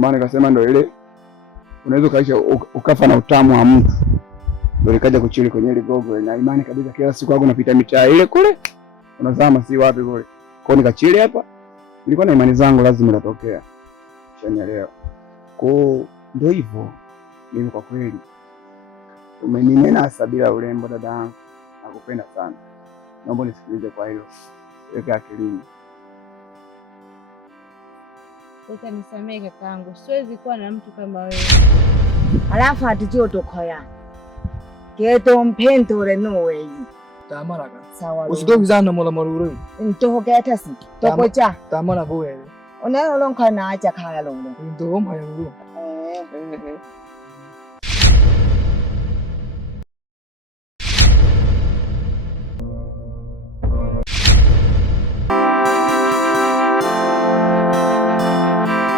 Ndio maana nikasema ndio ile unaweza kaisha ukafa na utamu wa mtu. Ndio nikaja kuchili kwenye ile gogo na imani kabisa kila siku wangu napita mitaa ile kule. Unazama si wapi kule. Kwa nikachili hapa. Nilikuwa na imani zangu lazima itatokea. Shanielewa. Kwa ndio hivyo. Mimi kwa kweli umeninenasa bila urembo dada yangu. Nakupenda sana. Naomba nisikilize kwa hilo. Weka akilini. Utanisamehe kakaangu. Siwezi kuwa na mtu kama wewe. Alafu hatujui utokoya. Keto mpendore no way. Tamara. Sawa. Usidogizana mola maruru. Ntohoke tasi. Tokocha. Tamara go wewe. Ona lonka na acha kaya longo. Ndo homa yangu.